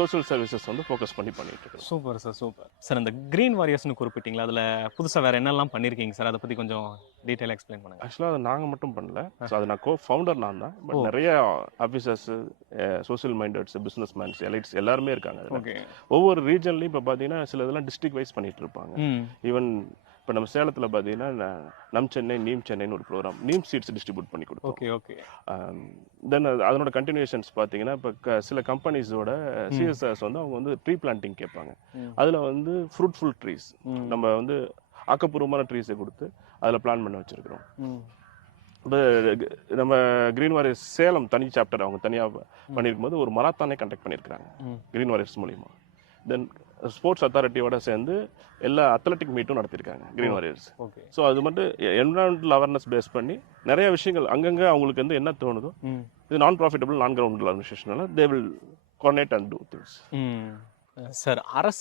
Social services வந்து focus பண்ணி பண்ணிட்டு இருக்கோம் சூப்பர் சார் சூப்பர் சார் அந்த கிரீன் வாரியர்ஸ்னு குறிப்பிட்டீங்களா? அதில் புதுசாக வேறு என்னெல்லாம் பண்ணியிருக்கீங்க சார் அதை பற்றி கொஞ்சம் டீட்டெயிலாக எக்ஸ்பிளைன் பண்ணுங்க. ஆக்சுவலாக அதை நாங்கள் மட்டும் பண்ணல. ஸோ அது நான் கோ ஃபவுண்டர் நான் தான். பட். நிறைய officers social mindeds business mans elites எல்லாருமே இருக்காங்க. ஓகே ஒவ்வொரு ரீஜன்லையும் இப்போ பார்த்தீங்கன்னா சில இதெல்லாம் டிஸ்ட்ரிக்ட் வைஸ் பண்ணிட்டு இருப்பாங்க ஈவன் இப்போ நம்ம சேலத்தில் பார்த்தீங்கன்னா நம் சென்னை நீம் சென்னைன்னு ஒரு ப்ரோக்ராம் நீம் சீட்ஸ் டிஸ்ட்ரிபியூட் பண்ணி கொடுத்தோம். Okay okay. தென் அதனோட கண்டினியூஷன்ஸ் பார்த்தீங்கன்னா இப்போ சில கம்பெனிஸோட சிஎஸ்ஆர்ஸ் வந்து அவங்க வந்து ட்ரீ பிளான்டிங் கேட்பாங்க. அதில் வந்து ஃப்ரூட்ஃபுல் ட்ரீஸ். நம்ம வந்து ஆக்கப்பூர்வமான ட்ரீஸை கொடுத்து அதில் பிளான் பண்ண வச்சிருக்கிறோம். இப்போ நம்ம கிரீன் வாரியர்ஸ் சேலம் தனி சாப்டர் அவங்க தனியாக பண்ணியிருக்கும் போது ஒரு மராத்தானே கண்டக்ட் பண்ணியிருக்காங்க ம். கிரீன் வாரியர்ஸ் மூலிமா தென் ஸ்போர்ட்ஸ் அத்தாரிட்டியோட சேர்ந்து எல்லா அத்லட்டிக் மீட்டும் நடத்தியிருக்காங்க கிரீன் வாரியர்ஸ் ஓகே ஸோ அது மட்டும் என்வரான்மெண்டல் அவேர்னஸ் பேஸ் பண்ணி நிறைய விஷயங்கள் அங்கங்கே அவங்களுக்கு வந்து என்ன தோணுதோ இது நான் ப்ராஃபிட்டபிள் நான் கிரவுண்டல் அட்மினிஸ்ட்ரேஷனால they will coordinate and do things sir அரசு